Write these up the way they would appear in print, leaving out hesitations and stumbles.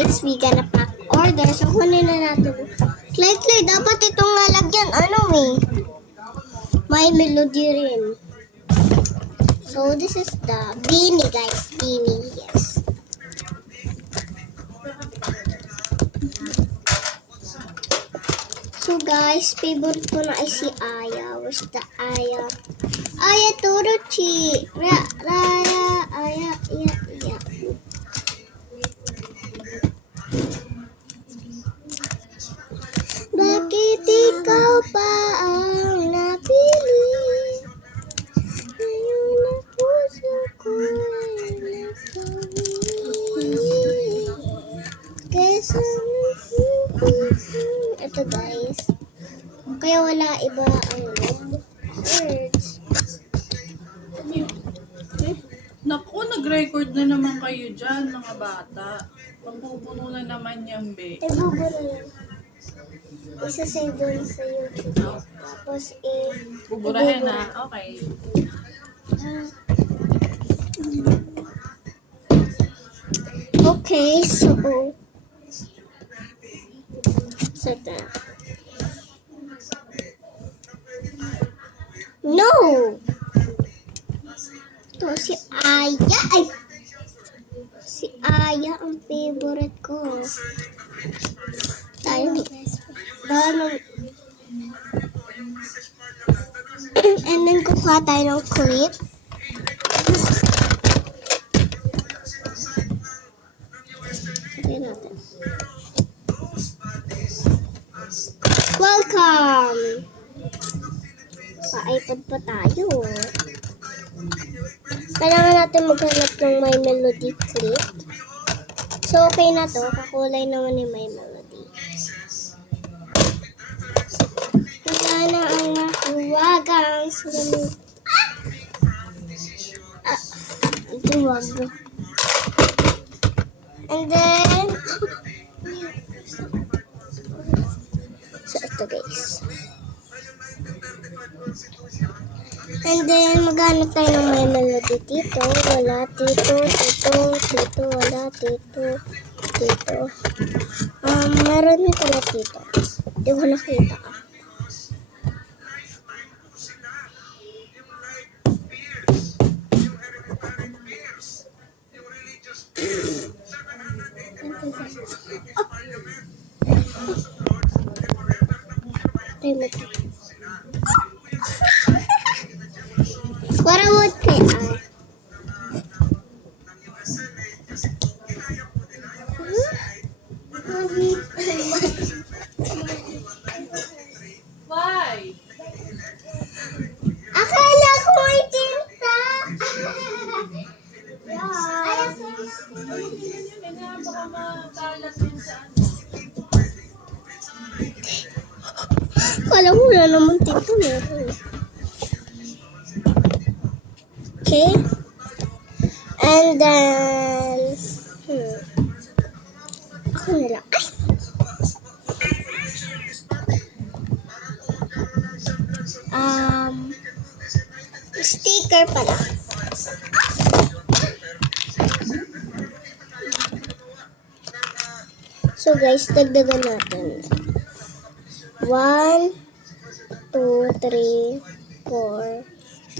guys, we gonna pack order. So, kunin na natin. Clay, dapat itong lalagyan. May melody rin. So, this is the beanie, guys. Beanie, yes. So, guys, favorite ko na ay si Aya. Where's the Aya? Aya Turuchi. Raya, Aya, iya. Bakit ikaw pa ang napili? Ngayon ang puso ko ay nasawi. Kesa ito guys. Kaya wala iba ang words. Naku, nag-record na naman kayo dyan, mga bata. Magpupuno na naman yan, be. Ibubo na lang. Isa-save doon sa YouTube. Tapos Buburahin na. Okay. Okay, so ito. No! Ito si Aya. Ay! Si Aya ang favorite ko. Tayo. And then kukuha tayo ng clip. Okay natin. Welcome! Pa-iPad pa tayo. Kailangan natin maghanap ng My Melody clip. So, okay na to. Kakulay naman ni My Melody. Sana ang nahuwagang sulamit. Ang tuwag. And then, so ito guys. And then, maghanap tayo ng My Melody dito. Wala dito, wala dito. Meron din pala dito. Hindi ko nakita. What about PR? Why? Akala ko may tinta. Baka makalat yun sa ano. Akala ko wala naman tinta. Okay. And then, ako na lang. Ay! Sticker pala. So guys, dagdagan natin. 1, 2, 3, 4,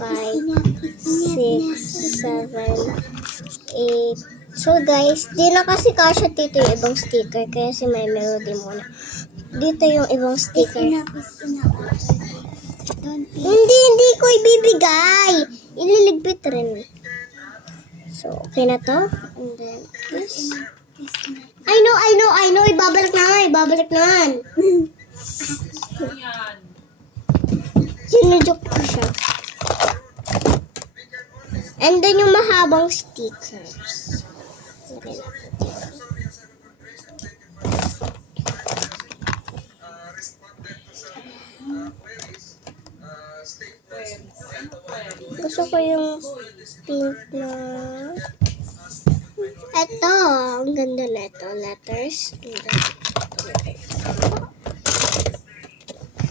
5, 6, 7, 8. So guys, di na kasi kasya dito yung ibang sticker. Kaya si My Melody muna. Dito yung ibang sticker. Hindi ko ibibigay. Ililigpit rin. So, okay na to. And then, this. I know. Ibabalik naman. Yan. Sinujoke ko siya. And then, yung mahabang stickers. Okay na. Gusto ko yung pink na... Ito, ang ganda na ito. Letters.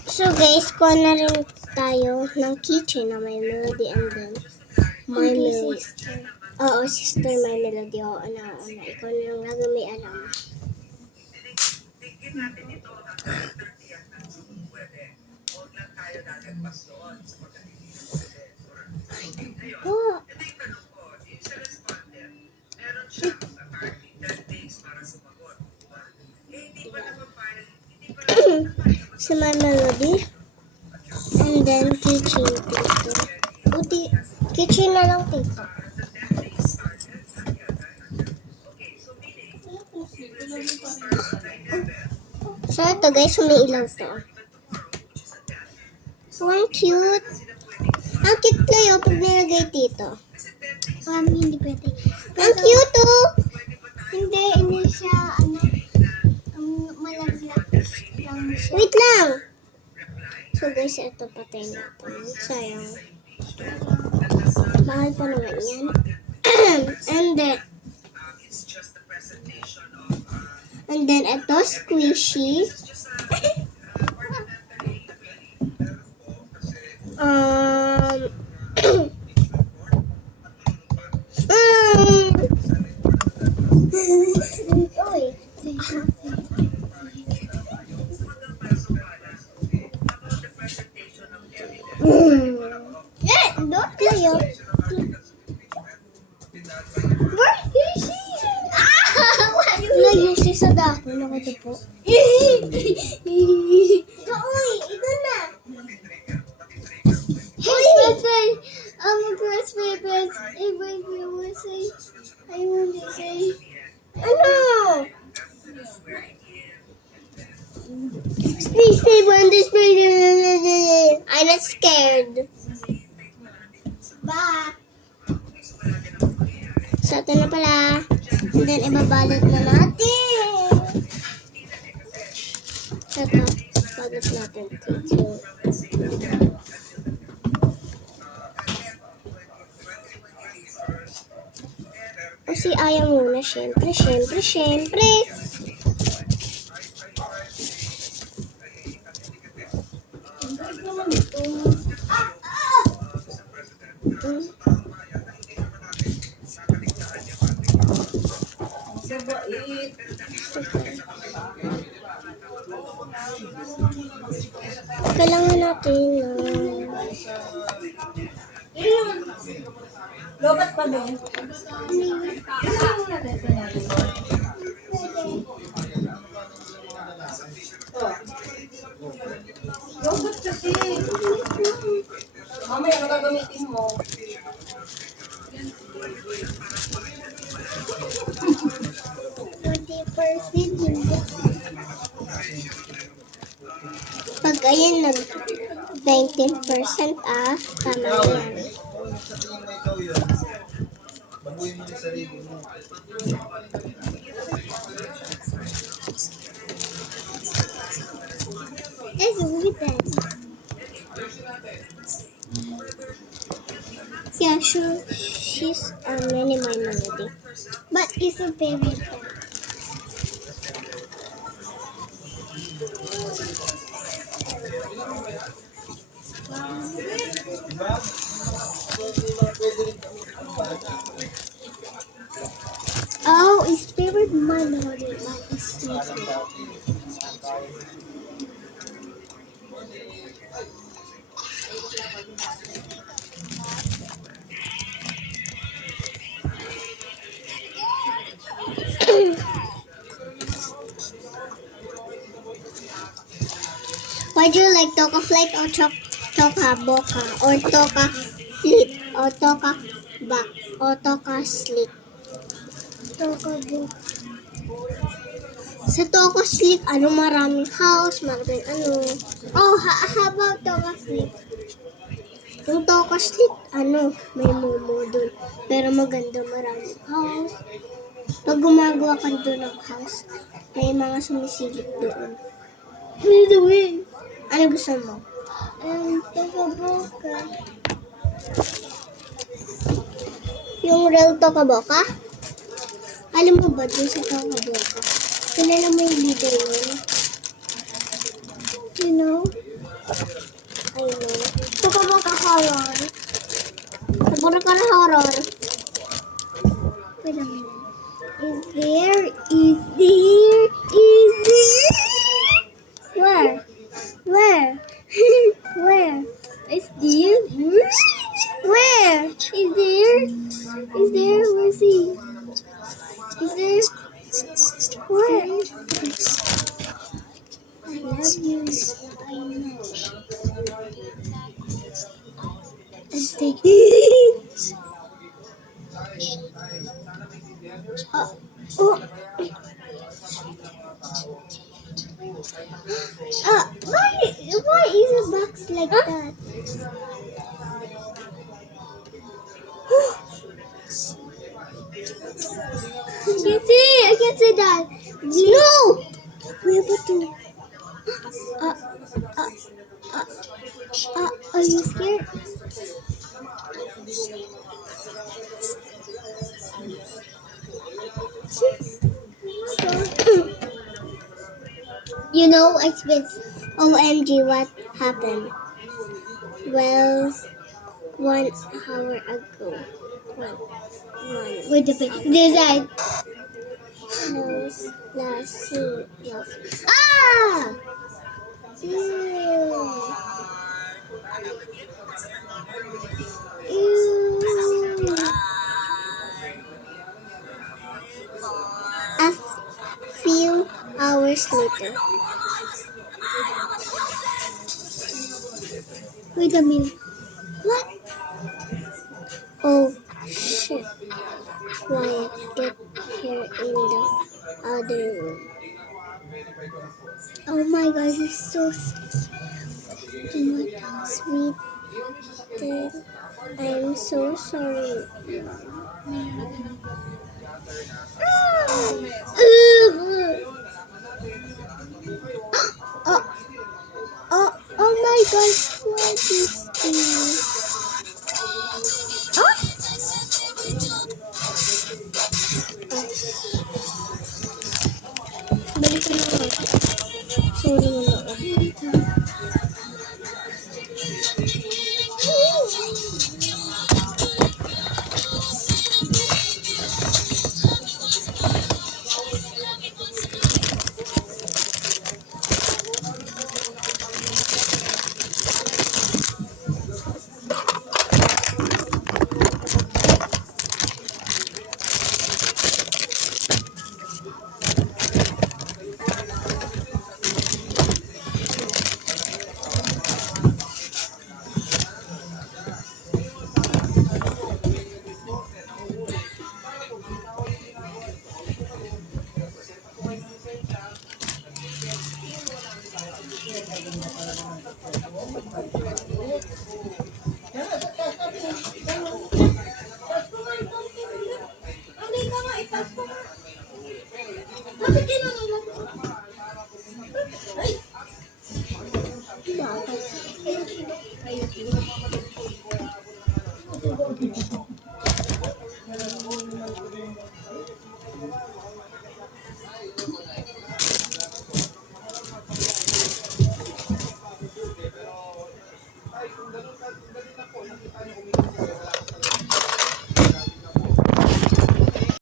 So guys, kuha na rin tayo ng keychain na My Melody and then My Melody. Oo, sister My Melody. Oo na. Ikaw na lang lagi may alam. Po. Si My Melody. And then kitchen tito. Buti, kitchen na lang tito. So ito guys, may ilaw to. So ang cute. Ang cute kayo pag nilagay dito. Hindi pwede. Ang cute oh! Hindi siya, malaglag lang siya. Wait lang! So guys, ito patay natin. Sayang. Mahal pa naman yan. And then ito, squishy. Uy. Don't kayo. Layusi sa dako na ko po. Uy, ito na. Hey, girls, babies. If I will say, I want to say, ano? Stay on this video. I'm not scared. Bye. So, ito na pala. And then, ibabalot na natin. So, ito. Balot natin. O si Aya muna. Siyempre. Kailangan natin Lobat pa ba? Lobat kasi. Mamaya ano gagamitin mo? Pag ayan nag 19% tama yan. Baguhin mo yung sarili mo. Let's read that. Yeah, sure. She's many My Melody. But it's a baby. Oh, it's favorite My Melody. But it's sleeping. Why do you like Toka Flight or Toka Boka or Toka Fleet or Toka Back or Toka Sleep? Toka Boka. Sa Toka Sleep, maraming house, maraming Oh, how about Toka Sleep? Yung Toka Sleep, may momo dun. Pero maganda, maraming house. Pag gumagawa ka doon ng house, may mga sumisilip doon. By the way, ano gusto mo? Toka Boka. Yung real Toka Boka? Alam mo ba dun sa Toka Boka? Kilala mo yung leader yun? You know? I know. Toka Boka horror. Toka Boka horror. Wait a minute. Is there? Is there? What? I love you. I know. And stay. Oh. Why is a box like that? I can see that. No! We're about to. Are you scared? You know, it's with OMG, what happened? Well, 1 hour ago. One. Wait a minute. Design. Last scene. Ah! Ew. Ew. A few hours later. Wait a minute. What? Oh, shit. Quiet. Get here in the other room. Oh my god, he's so sweet. I'm so sorry. Oh my gosh, what is this? Balik ka na ako. Sorry na ako. Bakit kinangalan? Ay! Bakit?